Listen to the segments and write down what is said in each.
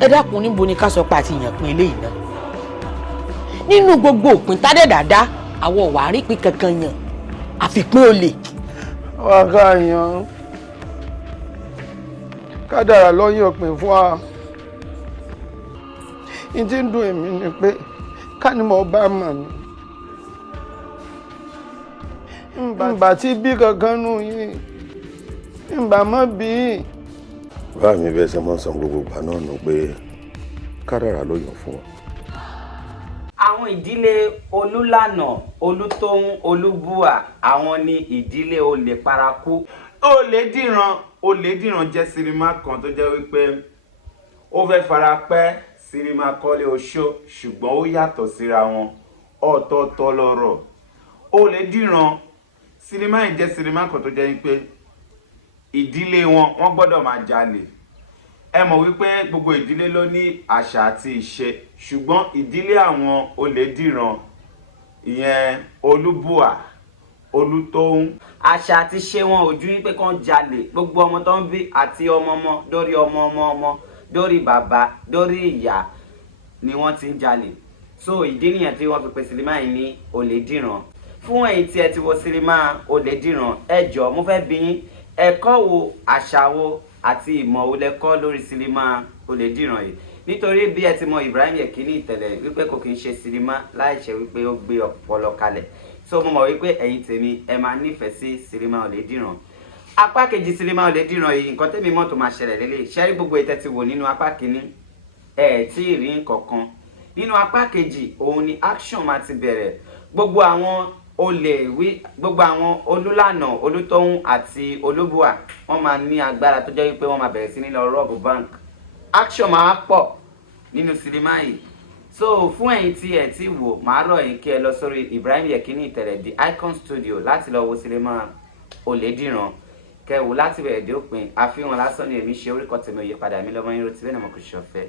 ẹ dákun níbo ni ká sọ pé àti yàn pin eléyìí náà nínú gbogbo òpin tádẹ dáadáa àwọn wàá rí pin kankan yàn àfikún olè. wá ká yan kádàrá lọ́yàn pín fún wa n tí ń dùn èmi ni pé ká ní mo bá mọ̀ ni nbà tí bí kankan nù yín nbà mọ́ bí. bá mi bẹ́ẹ̀ sẹ́ mọ́ sàn gbogbo ìgbà náà nù pé kádàrá ló yàn fún wa. àwọn ìdílé Olúlànà, Olútóhùn, Olúbùà àwọn ni ìdílé olè paraku. Olèdìran jẹ́ sinimá kan tó jẹ́ wípé ó fẹ́ fara pẹ́ sinimá Kọ́lé Oṣó ṣùgbọ́n ó yàtọ̀ síra wọn ọ̀tọ̀ọ̀tọ̀ lọ́rọ̀. Olèdìran sinimá yìí jẹ́ sinimá kan tó jẹ́ wípé ìdílé wọ́n gbọ́dọ̀ máa jalè. Ẹ mọ̀ wípé gbogbo ìdílé ló ní àṣà àti ìṣe ṣùgbọ́n ìdílé àwọn Olèdìran ìyẹn Olúbùà, Olútóhùn. àṣà àti ṣe wọn ò ju wípé kán jalè gbogbo ọmọ tó ń bí àti ọmọ dórí ọmọ dórí bàbá dórí ìyá ni wọ́n ti ń jalè. So ìdí nìyẹn tí wọ́n fi pe sinimá yìí ní Olèdìran. Fún ẹ̀yin tí ẹ ti wo sinimá Olèdìran ẹ jọ̀ọ́ mo fẹ́ bi yín ẹ̀kọ́ wo àṣà wo àti ìmọ̀ wo lẹ kọ́ lórí sinimá Olèdìran yìí nítorí bí ẹ ti mọ Ibrahim Yekini Ìtẹ̀lẹ̀ wípé kò kí ń ṣe sinimá láìṣe wípé ó gbé ọpọlọ kalẹ̀. So mo mọ̀ wípé ẹ̀yin tèmi ẹ máa nífẹ̀ẹ́ sí sinimá Olèdìran. Apá kejì sinimá Olèdìran yìí nǹkan tẹ́mi mọ̀ tó máa ṣẹlẹ̀ lélẹ̀ ṣẹ́rí gbogbo ètẹ́ ti wò nínú apá kìíní tí ì rí nǹkankan. Nínú apá kejì òun ni action máa ti bẹ̀rẹ̀. Gbogbo àwọn gbogbo àwọn Olúlànà, Olútóhùn àti Olúbùà wọ́n máa ní agbára tó jẹ́ wípé wọ́n máa bẹ̀rẹ̀ sí ní lọ rọ́ọ̀bù bank. Action máa pọ̀ nínú sinimá yìí. So fún ẹ̀yin tí ẹ ti wò máa rọ̀ yín kí ẹ lọ sórí Ibrahim Yekini Ìtẹ̀lẹ̀ The Icon Studio láti lọ wo sinimá Olèdìran kẹwò láti bẹ̀rẹ̀ dé òpin. Àfihàn lásán ni èmi ṣe orúkọ tèmi òye padà mi lọ́mọ yín ro tí bẹ́ẹ̀ náà mo kò ṣọ̀fẹ́.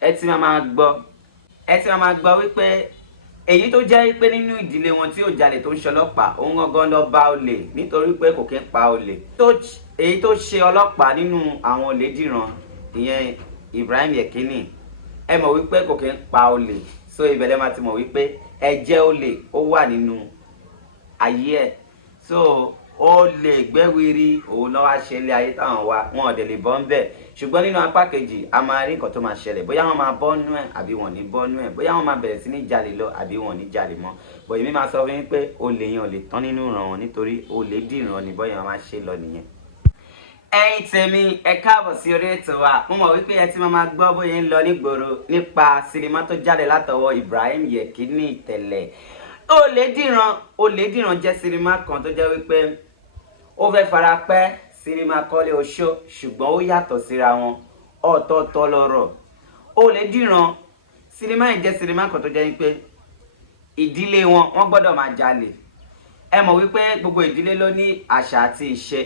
Ẹ ti máa gbọ́ wípé èyí tó jẹ́ wípé nínú ìdílé wọn tí ò jalè tó ń ṣe ọlọ́pàá òun gangan lọ bá olè nítorí pé kò kí ń pa olè. Èyí tó ṣe ọlọ́pàá nínú àwọn Olèdìran ìyẹn Ibrahim Yekini ẹ mọ̀ wípé kò kí ń pa olè. So ìbẹ̀lẹ̀ máa ti mọ̀ wípé ẹ̀jẹ̀ olè ó wà nínú ayé ẹ̀. So olè gbẹ́wìrì òun lọ́wọ́ á ṣe ilé ayé táwọn wa wọn ò dẹ̀ lè bọ́ ń bẹ̀. Ṣùgbọ́n nínú apá kejì a máa rí nǹkan tó máa ṣẹlẹ̀ bóyá wọ́n máa bọ́ nú ẹ̀ àbí wọ́n ní bọ́ nú ẹ̀ bóyá wọ́n máa bẹ̀rẹ̀ sí ní jalè lọ àbí wọ́n ní jalè mọ́. Bọ̀ èmi máa sọ fún yín pé olè yẹn ò lè tán nínú ìran wọn nítorí Olèdìran ni bọ́yá máa ṣe lọ nìyẹn. Ẹ̀yin tèmi ẹ káàbọ̀ sí orí ètò wa. Mo mọ̀ wípé ẹ ti máa gbọ́ bóyá ń lọ nígboro nípa sinimá tó jáde látọwọ́ Ibrahim Yekini Ìtẹ̀lẹ̀. Olèdìran jẹ́ sinimá kan tó jẹ́ wípé ó fẹ́ fara pẹ́ sinimá Kọ́lé Oṣó ṣùgbọ́n ó yàtọ̀ síra wọn ọ̀tọ̀ọ̀tọ̀ lọ́rọ̀. Olèdìran sinimá yìí jẹ́ sinimá kan tó jẹ́ wípé ìdílé wọ́n gbọ́dọ̀ máa jalè. Ẹ mọ̀ wípé gbogbo ìdílé ló ní àṣà àti ìṣe